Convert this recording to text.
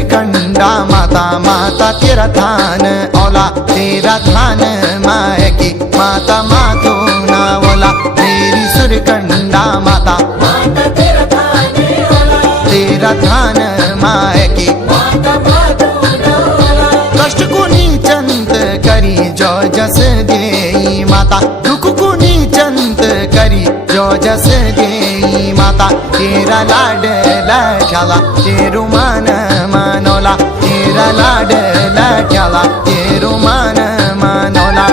सुरकंडा माता माता तेरा थान औला तेरा थान माय की माता मातो ना ओला मेरी सुरकंडा माता माता तेरा थान औला तेरा थान माय की माता मातो ना औला कष्ट कुनी चंत करी जो जस देई माता दुख कुनी चंत करी जो जस देई माता तेरा लाड लाठ्याला तेरू मान मानवला तेरा लाड लाठ्याला तेरू मान मानवला